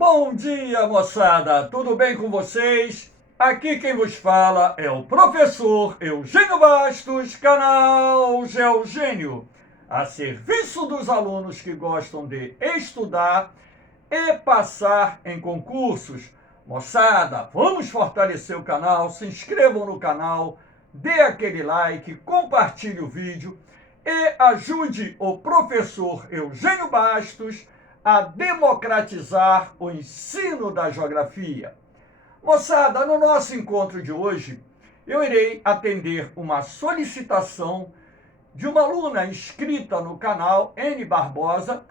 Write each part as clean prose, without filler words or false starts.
Bom dia, moçada! Tudo bem com vocês? Aqui quem vos fala é o professor Eugênio Bastos, canal Geogênio, a serviço dos alunos que gostam de estudar e passar em concursos. Moçada, vamos fortalecer o canal, se inscrevam no canal, dê aquele like, compartilhe o vídeo e ajude o professor Eugênio Bastos a democratizar o ensino da geografia. Moçada, no nosso encontro de hoje, eu irei atender uma solicitação de uma aluna inscrita no canal N Barbosa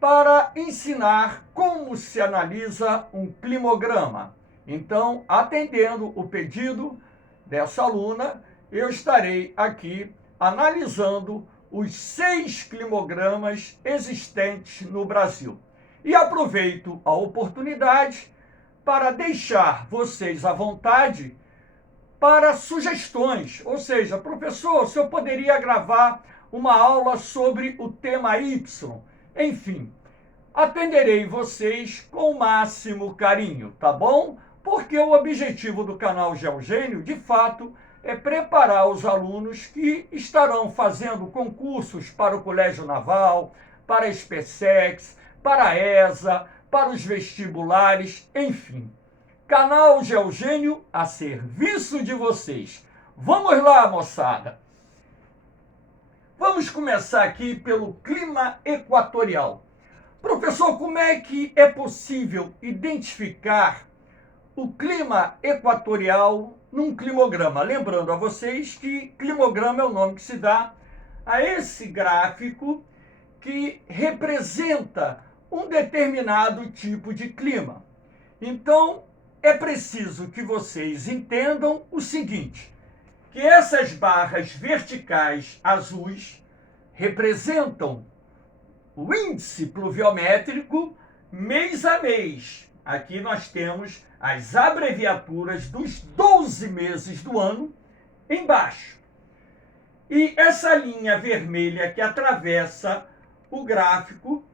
para ensinar como se analisa um climograma. Então, atendendo o pedido dessa aluna, eu estarei aqui analisando os 6 climogramas existentes no Brasil. E aproveito a oportunidade para deixar vocês à vontade para sugestões. Ou seja, professor, o senhor poderia gravar uma aula sobre o tema Y? Enfim, atenderei vocês com o máximo carinho, tá bom? Porque o objetivo do canal Geogênio, de fato, é preparar os alunos que estarão fazendo concursos para o Colégio Naval, para a SpaceX, para a ESA, para os vestibulares, enfim. Canal Geogênio a serviço de vocês. Vamos lá, moçada! Vamos começar aqui pelo clima equatorial. Professor, como é que é possível identificar o clima equatorial num climograma? Lembrando a vocês que climograma é o nome que se dá a esse gráfico que representa um determinado tipo de clima. Então, é preciso que vocês entendam o seguinte, que essas barras verticais azuis representam o índice pluviométrico mês a mês. Aqui nós temos as abreviaturas dos 12 meses do ano embaixo. E essa linha vermelha que atravessa o gráfico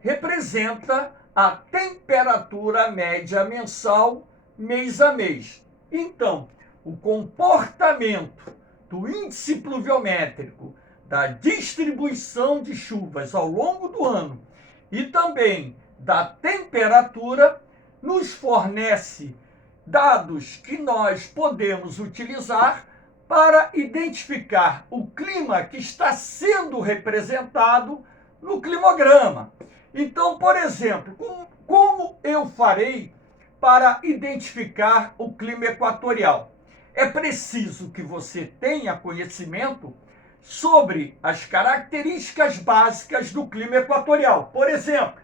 representa a temperatura média mensal mês a mês. Então, o comportamento do índice pluviométrico, da distribuição de chuvas ao longo do ano e também da temperatura nos fornece dados que nós podemos utilizar para identificar o clima que está sendo representado no climograma. Então, por exemplo, como eu farei para identificar o clima equatorial? É preciso que você tenha conhecimento sobre as características básicas do clima equatorial. Por exemplo,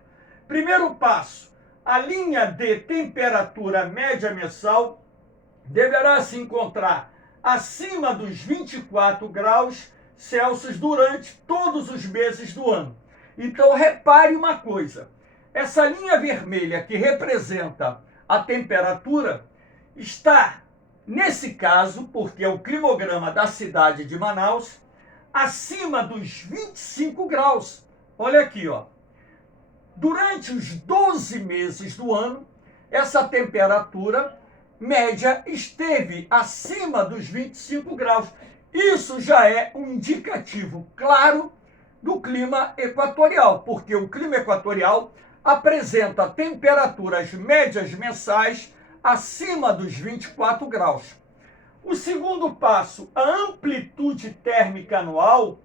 primeiro passo, a linha de temperatura média mensal deverá se encontrar acima dos 24 graus Celsius durante todos os meses do ano. Então, repare uma coisa, essa linha vermelha que representa a temperatura está, nesse caso, porque é o climograma da cidade de Manaus, acima dos 25 graus. Olha aqui, ó. Durante os 12 meses do ano, essa temperatura média esteve acima dos 25 graus. Isso já é um indicativo claro do clima equatorial, porque o clima equatorial apresenta temperaturas médias mensais acima dos 24 graus. O segundo passo, a amplitude térmica anual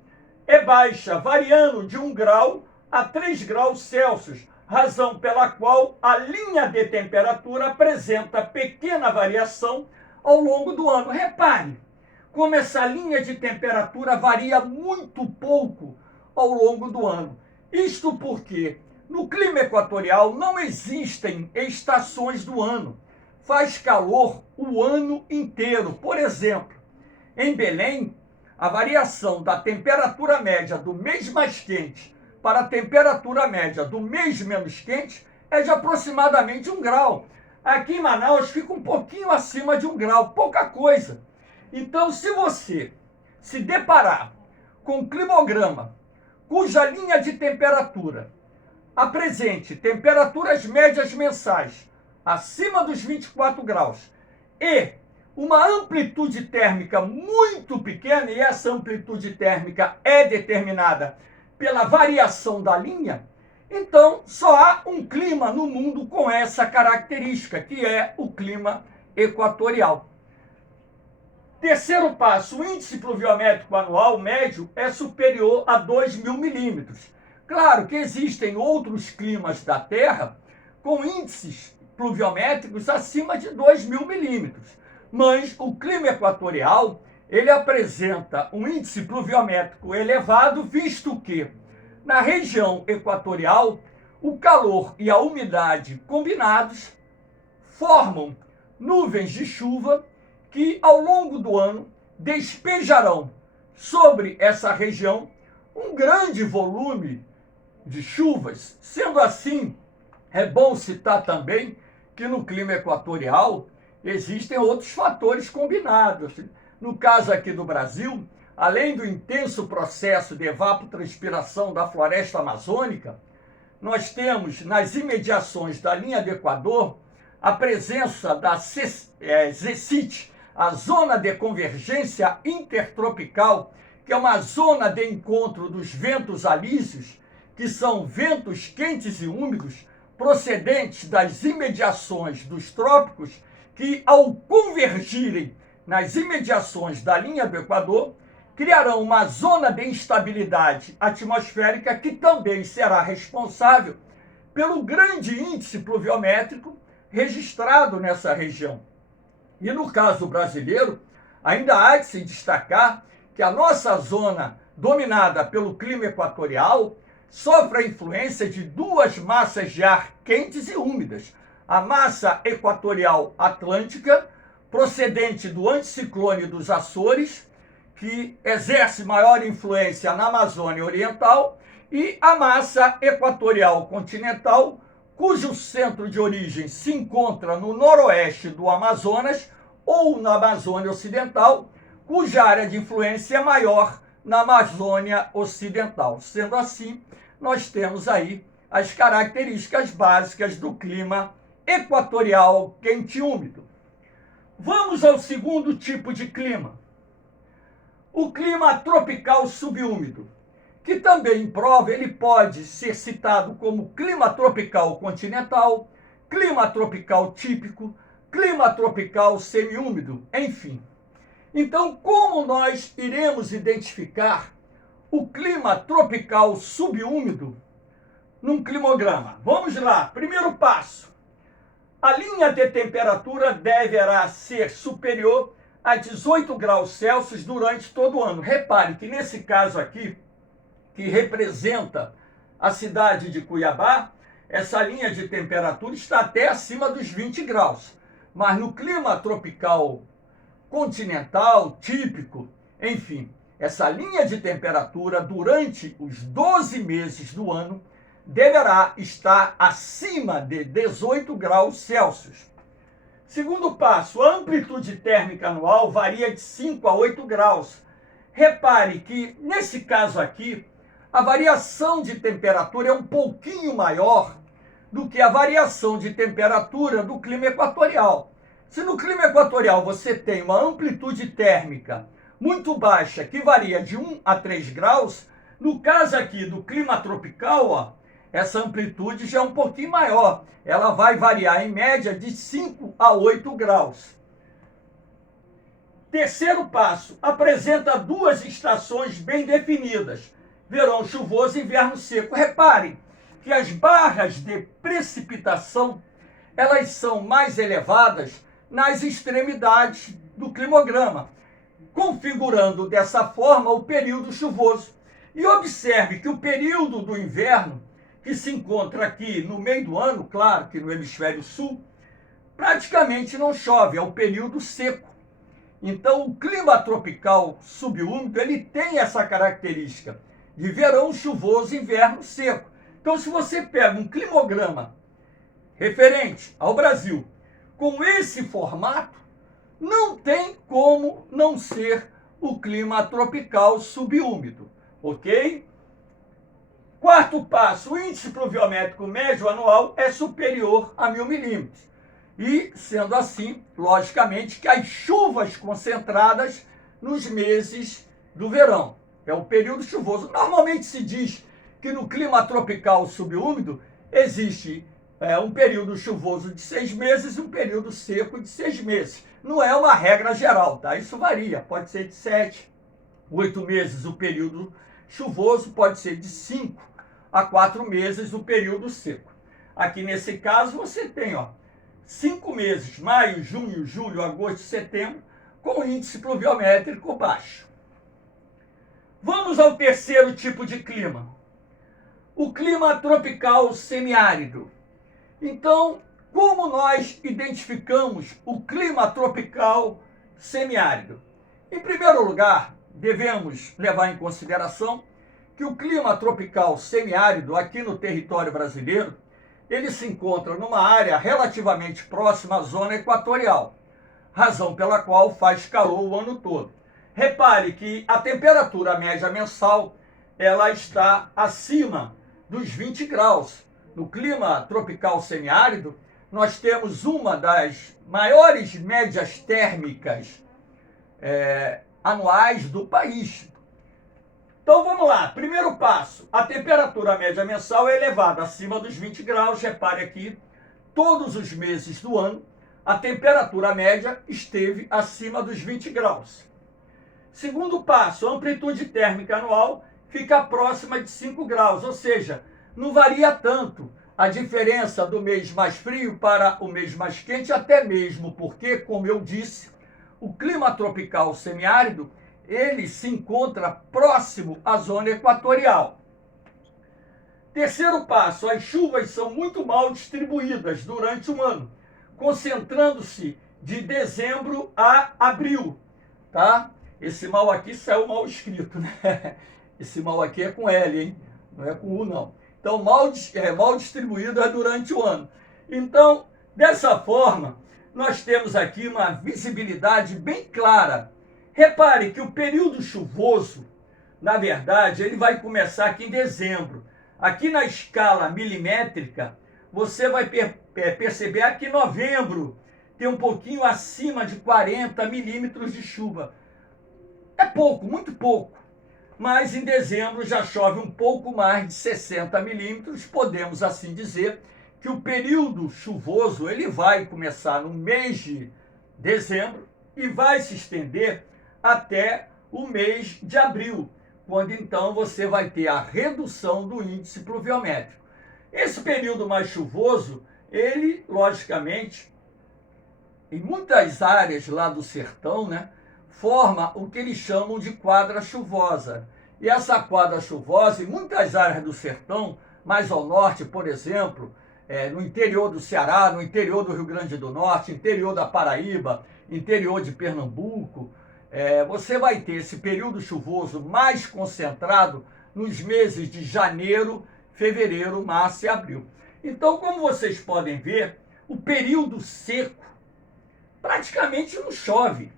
é baixa, variando de 1 grau a 3 graus Celsius, razão pela qual a linha de temperatura apresenta pequena variação ao longo do ano. Repare como essa linha de temperatura varia muito pouco ao longo do ano. Isto porque no clima equatorial não existem estações do ano. Faz calor o ano inteiro. Por exemplo, em Belém, a variação da temperatura média do mês mais quente para a temperatura média do mês menos quente é de aproximadamente 1 grau. Aqui em Manaus fica um pouquinho acima de 1 grau, pouca coisa. Então, se você se deparar com um climograma cuja linha de temperatura apresente temperaturas médias mensais acima dos 24 graus e uma amplitude térmica muito pequena, e essa amplitude térmica é determinada pela variação da linha, então só há um clima no mundo com essa característica, que é o clima equatorial. Terceiro passo, o índice pluviométrico anual médio é superior a 2.000 milímetros. Claro que existem outros climas da Terra com índices pluviométricos acima de 2.000 milímetros, mas o clima equatorial ele apresenta um índice pluviométrico elevado, visto que na região equatorial o calor e a umidade combinados formam nuvens de chuva que ao longo do ano despejarão sobre essa região um grande volume de chuvas. Sendo assim, é bom citar também que no clima equatorial existem outros fatores combinados. No caso aqui do Brasil, além do intenso processo de evapotranspiração da floresta amazônica, nós temos nas imediações da linha do Equador a presença da ZECIT, a Zona de Convergência Intertropical, que é uma zona de encontro dos ventos alísios, que são ventos quentes e úmidos procedentes das imediações dos trópicos, que ao convergirem nas imediações da linha do Equador, criarão uma zona de instabilidade atmosférica que também será responsável pelo grande índice pluviométrico registrado nessa região. E no caso brasileiro, ainda há de se destacar que a nossa zona, dominada pelo clima equatorial, sofre a influência de duas massas de ar quentes e úmidas. A massa equatorial atlântica, procedente do anticiclone dos Açores, que exerce maior influência na Amazônia Oriental, e a massa equatorial continental, cujo centro de origem se encontra no noroeste do Amazonas ou na Amazônia Ocidental, cuja área de influência é maior na Amazônia Ocidental. Sendo assim, nós temos aí as características básicas do clima equatorial quente e úmido. Vamos ao segundo tipo de clima, o clima tropical subúmido, que também em prova ele pode ser citado como clima tropical continental, clima tropical típico, clima tropical semiúmido, enfim. Então, como nós iremos identificar o clima tropical subúmido num climograma? Vamos lá, primeiro passo. A linha de temperatura deverá ser superior a 18 graus Celsius durante todo o ano. Repare que nesse caso aqui, que representa a cidade de Cuiabá, essa linha de temperatura está até acima dos 20 graus. Mas no clima tropical continental, típico, enfim, essa linha de temperatura durante os 12 meses do ano deverá estar acima de 18 graus Celsius. Segundo passo, a amplitude térmica anual varia de 5 a 8 graus. Repare que, nesse caso aqui, a variação de temperatura é um pouquinho maior do que a variação de temperatura do clima equatorial. Se no clima equatorial você tem uma amplitude térmica muito baixa, que varia de 1 a 3 graus, no caso aqui do clima tropical, ó, essa amplitude já é um pouquinho maior. Ela vai variar em média de 5 a 8 graus. Terceiro passo, apresenta duas estações bem definidas: verão chuvoso e inverno seco. Repare que as barras de precipitação, elas são mais elevadas nas extremidades do climograma, configurando dessa forma o período chuvoso. E observe que o período do inverno, que se encontra aqui no meio do ano, claro que no hemisfério sul, praticamente não chove, é o período seco. Então, o clima tropical subúmido, ele tem essa característica de verão chuvoso e inverno seco. Então, se você pega um climograma referente ao Brasil com esse formato, não tem como não ser o clima tropical subúmido, ok? Quarto passo, o índice pluviométrico médio anual é superior a 1.000 milímetros. E, sendo assim, logicamente, que as chuvas concentradas nos meses do verão. É o período chuvoso. Normalmente se diz que no clima tropical subúmido existe um período chuvoso de 6 meses e um período seco de 6 meses. Não é uma regra geral, tá? Isso varia. Pode ser de 7, 8 meses o período chuvoso, pode ser de 5 a 4 meses o período seco. Aqui nesse caso você tem 5 meses, maio, junho, julho, agosto, setembro, com índice pluviométrico baixo. Vamos ao terceiro tipo de clima, o clima tropical semiárido. Então, como nós identificamos o clima tropical semiárido? Em primeiro lugar, devemos levar em consideração que o clima tropical semiárido aqui no território brasileiro, ele se encontra numa área relativamente próxima à zona equatorial, razão pela qual faz calor o ano todo. Repare que a temperatura média mensal ela está acima dos 20 graus. No clima tropical semiárido, nós temos uma das maiores médias térmicas anuais do país. Então vamos lá, primeiro passo, a temperatura média mensal é elevada acima dos 20 graus, repare aqui, todos os meses do ano, a temperatura média esteve acima dos 20 graus. Segundo passo, a amplitude térmica anual fica próxima de 5 graus, ou seja, não varia tanto a diferença do mês mais frio para o mês mais quente, até mesmo porque, como eu disse, o clima tropical semiárido, ele se encontra próximo à zona equatorial. Terceiro passo, as chuvas são muito mal distribuídas durante o ano, concentrando-se de dezembro a abril, tá? Esse mal aqui saiu mal escrito, né? Esse mal aqui é com L, hein? Não é com U, não. Então, mal distribuídas durante o ano. Então, dessa forma, nós temos aqui uma visibilidade bem clara. Repare que o período chuvoso, na verdade, ele vai começar aqui em dezembro. Aqui na escala milimétrica, você vai perceber aqui em novembro tem um pouquinho acima de 40 milímetros de chuva. É pouco, muito pouco. Mas em dezembro já chove um pouco mais de 60 milímetros. Podemos assim dizer que o período chuvoso ele vai começar no mês de dezembro e vai se estender até o mês de abril, quando então você vai ter a redução do índice pluviométrico. Esse período mais chuvoso, ele, logicamente, em muitas áreas lá do sertão, né, forma o que eles chamam de quadra chuvosa. E essa quadra chuvosa, em muitas áreas do sertão, mais ao norte, por exemplo, no interior do Ceará, no interior do Rio Grande do Norte, interior da Paraíba, interior de Pernambuco, você vai ter esse período chuvoso mais concentrado nos meses de janeiro, fevereiro, março e abril. Então, como vocês podem ver, o período seco praticamente não chove.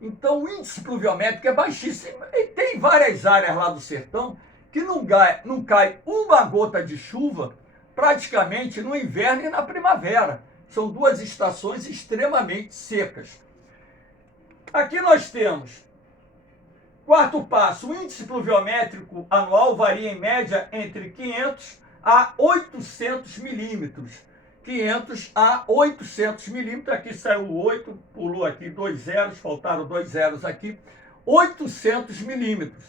Então, o índice pluviométrico é baixíssimo. E tem várias áreas lá do sertão que não cai uma gota de chuva praticamente no inverno e na primavera. São duas estações extremamente secas. Aqui nós temos, quarto passo, o índice pluviométrico anual varia em média entre 500 a 800 milímetros. 500 a 800 milímetros, aqui saiu 8, pulou aqui 2 zeros, faltaram 2 zeros aqui, 800 milímetros.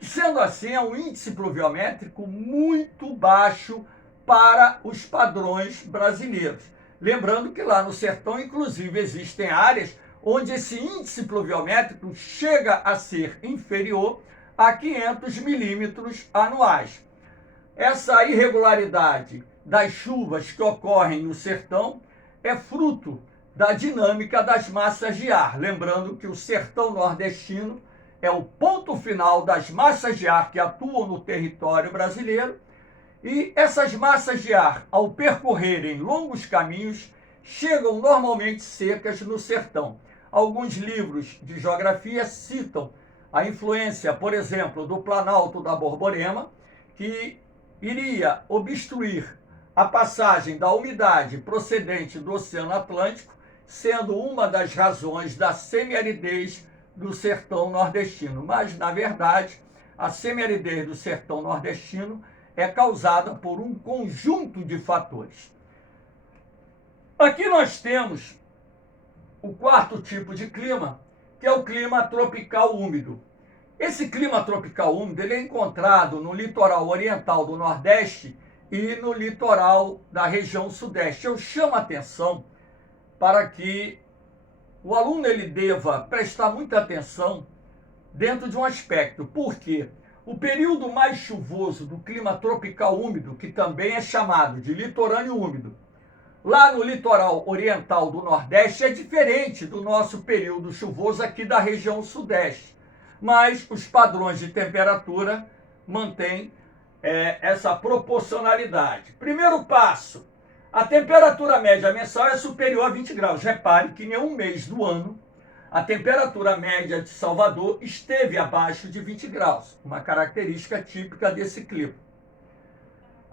Sendo assim, é um índice pluviométrico muito baixo para os padrões brasileiros. Lembrando que lá no sertão, inclusive, existem áreas onde esse índice pluviométrico chega a ser inferior a 500 milímetros anuais. Essa irregularidade das chuvas que ocorrem no sertão é fruto da dinâmica das massas de ar. Lembrando que o sertão nordestino é o ponto final das massas de ar que atuam no território brasileiro, e essas massas de ar, ao percorrerem longos caminhos, chegam normalmente secas no sertão. Alguns livros de geografia citam a influência, por exemplo, do Planalto da Borborema, que iria obstruir a passagem da umidade procedente do Oceano Atlântico, sendo uma das razões da semiaridez do sertão nordestino. Mas, na verdade, a semiaridez do sertão nordestino é causada por um conjunto de fatores. Aqui nós temos o quarto tipo de clima, que é o clima tropical úmido. Esse clima tropical úmido ele é encontrado no litoral oriental do Nordeste e no litoral da região Sudeste. Eu chamo a atenção para que o aluno ele deva prestar muita atenção dentro de um aspecto, porque o período mais chuvoso do clima tropical úmido, que também é chamado de litorâneo úmido, lá no litoral oriental do Nordeste é diferente do nosso período chuvoso aqui da região Sudeste. Mas os padrões de temperatura mantêm essa proporcionalidade. Primeiro passo, a temperatura média mensal é superior a 20 graus. Repare que em nenhum mês do ano a temperatura média de Salvador esteve abaixo de 20 graus, uma característica típica desse clima.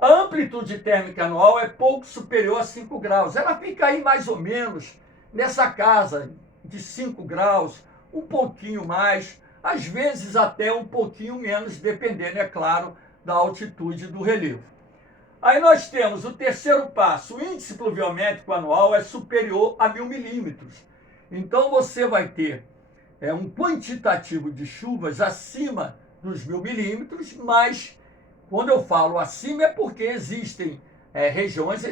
A amplitude térmica anual é pouco superior a 5 graus. Ela fica aí mais ou menos nessa casa de 5 graus, um pouquinho mais, às vezes até um pouquinho menos, dependendo, é claro, da altitude do relevo. Aí nós temos o terceiro passo, o índice pluviométrico anual é superior a 1000 milímetros. Então você vai ter um quantitativo de chuvas acima dos 1000 milímetros, mas quando eu falo acima é porque existem regiões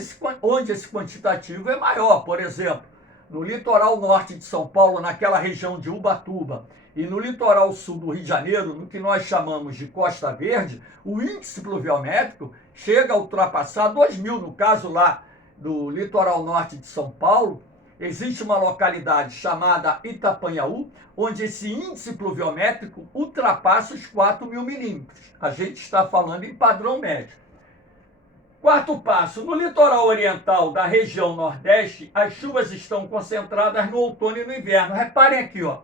onde esse quantitativo é maior. Por exemplo, no litoral norte de São Paulo, naquela região de Ubatuba, e no litoral sul do Rio de Janeiro, no que nós chamamos de Costa Verde, o índice pluviométrico chega a ultrapassar 2000. No caso lá do litoral norte de São Paulo, existe uma localidade chamada Itapanhaú, onde esse índice pluviométrico ultrapassa os 4000 milímetros. A gente está falando em padrão médio. Quarto passo, no litoral oriental da região Nordeste, as chuvas estão concentradas no outono e no inverno. Reparem aqui, ó.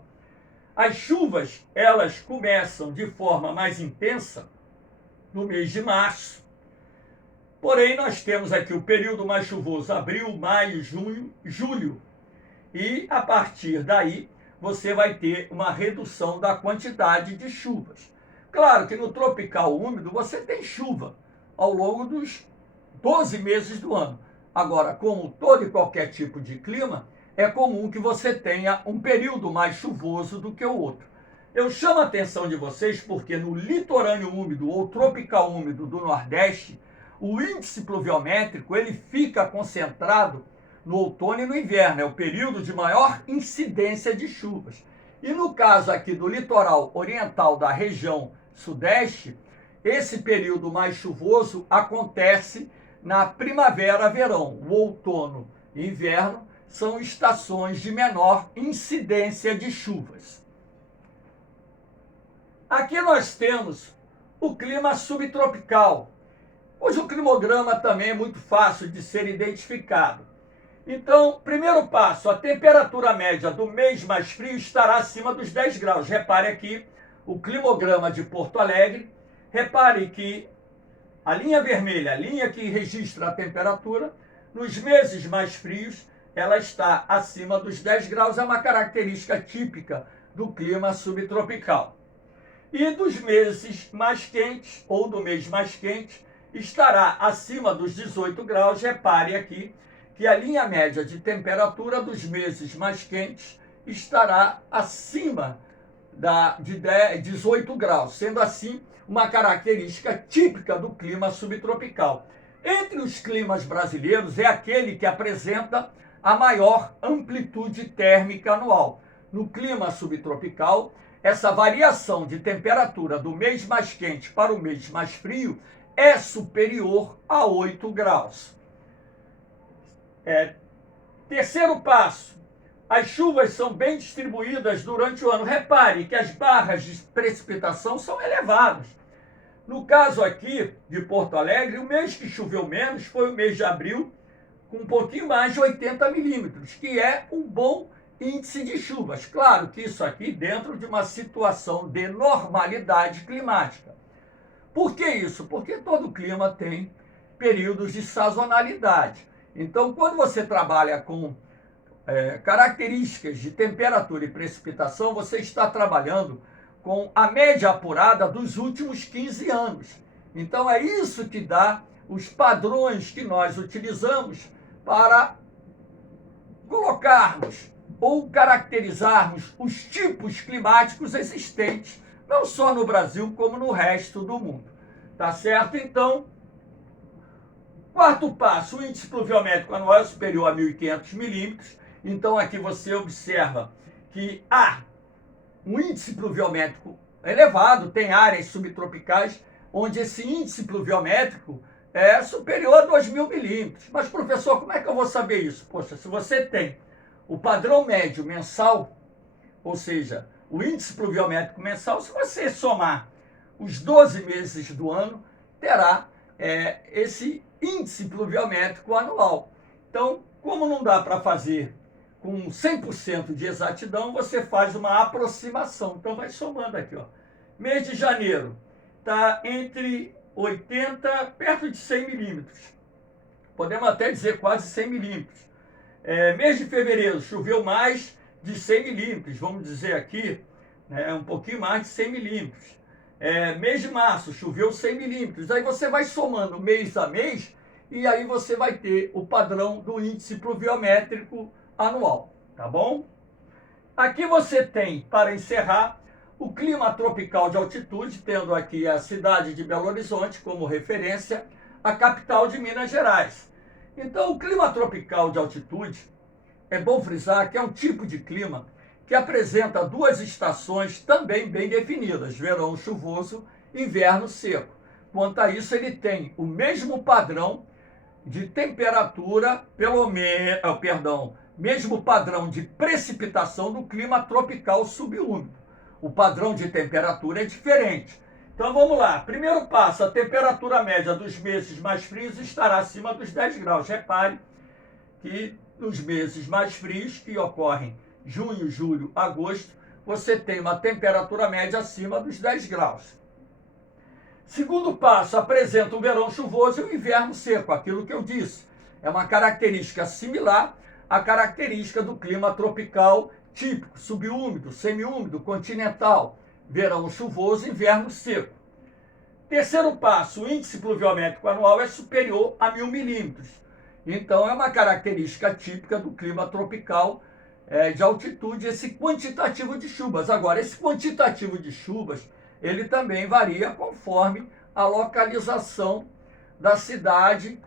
As chuvas, elas começam de forma mais intensa no mês de março. Porém, nós temos aqui o período mais chuvoso, abril, maio, junho, julho. E, a partir daí, você vai ter uma redução da quantidade de chuvas. Claro que no tropical úmido você tem chuva ao longo dos 12 meses do ano. Agora, como todo e qualquer tipo de clima, é comum que você tenha um período mais chuvoso do que o outro. Eu chamo a atenção de vocês porque no litorâneo úmido ou tropical úmido do Nordeste, o índice pluviométrico ele fica concentrado no outono e no inverno, é o período de maior incidência de chuvas. E no caso aqui do litoral oriental da região Sudeste, esse período mais chuvoso acontece na primavera-verão. O outono e inverno são estações de menor incidência de chuvas. Aqui nós temos o clima subtropical, cujo climograma também é muito fácil de ser identificado. Então, primeiro passo, a temperatura média do mês mais frio estará acima dos 10 graus. Repare aqui o climograma de Porto Alegre. Repare que a linha vermelha, a linha que registra a temperatura, nos meses mais frios, ela está acima dos 10 graus, é uma característica típica do clima subtropical. E dos meses mais quentes, ou do mês mais quente, estará acima dos 18 graus. Repare aqui que a linha média de temperatura dos meses mais quentes estará acima de 18 graus, sendo assim uma característica típica do clima subtropical. Entre os climas brasileiros, é aquele que apresenta a maior amplitude térmica anual. No clima subtropical, essa variação de temperatura do mês mais quente para o mês mais frio é superior a 8 graus. Terceiro passo, as chuvas são bem distribuídas durante o ano. Repare que as barras de precipitação são elevadas. No caso aqui de Porto Alegre, o mês que choveu menos foi o mês de abril, com um pouquinho mais de 80 milímetros, que é um bom índice de chuvas. Claro que isso aqui dentro de uma situação de normalidade climática. Por que isso? Porque todo clima tem períodos de sazonalidade. Então, quando você trabalha com características de temperatura e precipitação, você está trabalhando com a média apurada dos últimos 15 anos. Então, é isso que dá os padrões que nós utilizamos para colocarmos ou caracterizarmos os tipos climáticos existentes, não só no Brasil, como no resto do mundo. Tá certo? Então, quarto passo, o índice pluviométrico anual é superior a 1.500 milímetros. Então, aqui você observa que há um índice pluviométrico elevado, tem áreas subtropicais onde esse índice pluviométrico é superior a 2.000 milímetros. Mas, professor, como é que eu vou saber isso? Poxa, se você tem o padrão médio mensal, ou seja, o índice pluviométrico mensal, se você somar os 12 meses do ano, terá esse índice pluviométrico anual. Então, como não dá para fazer com 100% de exatidão, você faz uma aproximação. Então, vai somando aqui, ó. Mês de janeiro está entre 80, perto de 100 milímetros. Podemos até dizer quase 100 milímetros. Mês de fevereiro, choveu mais de 100 milímetros, vamos dizer aqui, né, um pouquinho mais de 100 milímetros. Mês de março, choveu 100 milímetros. Aí você vai somando mês a mês e aí você vai ter o padrão do índice pluviométrico anual, tá bom? Aqui você tem, para encerrar, o clima tropical de altitude, tendo aqui a cidade de Belo Horizonte como referência, a capital de Minas Gerais. Então, o clima tropical de altitude, é bom frisar que é um tipo de clima que apresenta duas estações também bem definidas, verão chuvoso e inverno seco. Quanto a isso, ele tem o mesmo padrão de temperatura, mesmo padrão de precipitação do clima tropical subúmido. O padrão de temperatura é diferente. Então vamos lá. Primeiro passo, a temperatura média dos meses mais frios estará acima dos 10 graus. Repare que nos meses mais frios, que ocorrem junho, julho, agosto, você tem uma temperatura média acima dos 10 graus. Segundo passo, apresenta um verão chuvoso e um inverno seco, aquilo que eu disse. É uma característica similar à característica do clima tropical típico, subúmido, semiúmido, continental. Verão chuvoso, inverno seco. Terceiro passo, o índice pluviométrico anual é superior a 1.000 milímetros. Então, é uma característica típica do clima tropical de altitude, esse quantitativo de chuvas. Agora, esse quantitativo de chuvas, ele também varia conforme a localização da cidade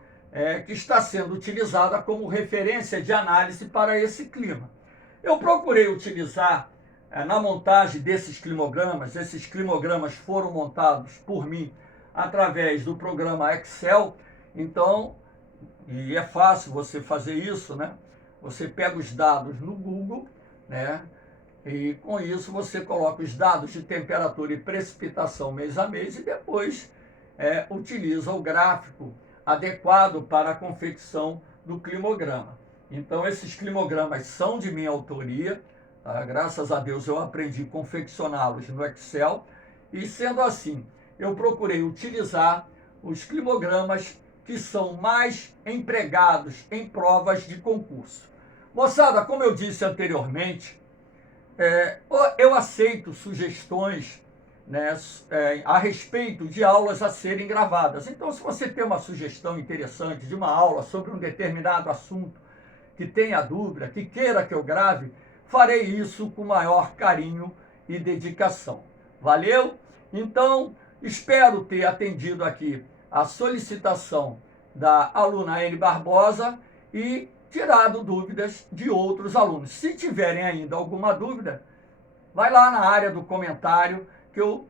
que está sendo utilizada como referência de análise para esse clima. Eu procurei utilizar na montagem desses climogramas, esses climogramas foram montados por mim através do programa Excel, então, e é fácil você fazer isso, né? Você pega os dados no Google, né? E com isso você coloca os dados de temperatura e precipitação mês a mês e depois utiliza o gráfico adequado para a confecção do climograma. Então esses climogramas são de minha autoria, tá? Graças a Deus eu aprendi a confeccioná-los no Excel e sendo assim, eu procurei utilizar os climogramas que são mais empregados em provas de concurso. Moçada, como eu disse anteriormente, eu aceito sugestões, né, a respeito de aulas a serem gravadas. Então, se você tem uma sugestão interessante de uma aula sobre um determinado assunto, que tenha dúvida, que queira que eu grave, farei isso com maior carinho e dedicação. Valeu? Então, espero ter atendido aqui a solicitação da aluna N. Barbosa e tirado dúvidas de outros alunos. Se tiverem ainda alguma dúvida, vai lá na área do comentário que eu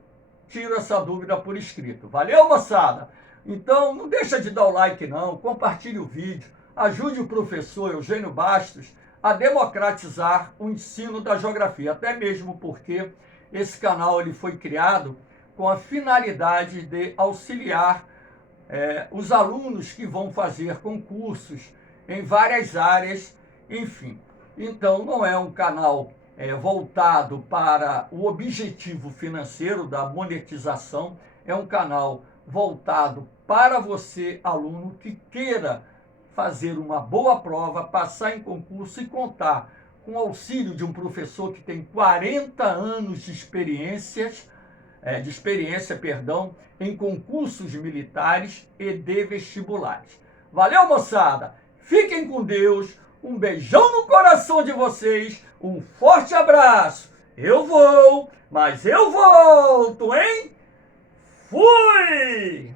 tiro essa dúvida por escrito. Valeu, moçada? Então, não deixa de dar o like não, compartilhe o vídeo, ajude o professor Eugênio Bastos a democratizar o ensino da geografia, até mesmo porque esse canal ele foi criado com a finalidade de auxiliar os alunos que vão fazer concursos em várias áreas, enfim. Então, não é um canal voltado para o objetivo financeiro da monetização, é um canal voltado para você, aluno, que queira fazer uma boa prova, passar em concurso e contar com o auxílio de um professor que tem 40 anos de experiência, em concursos militares e de vestibulares. Valeu, moçada! Fiquem com Deus, um beijão no coração de vocês, um forte abraço. Eu vou, mas eu volto, hein? Fui!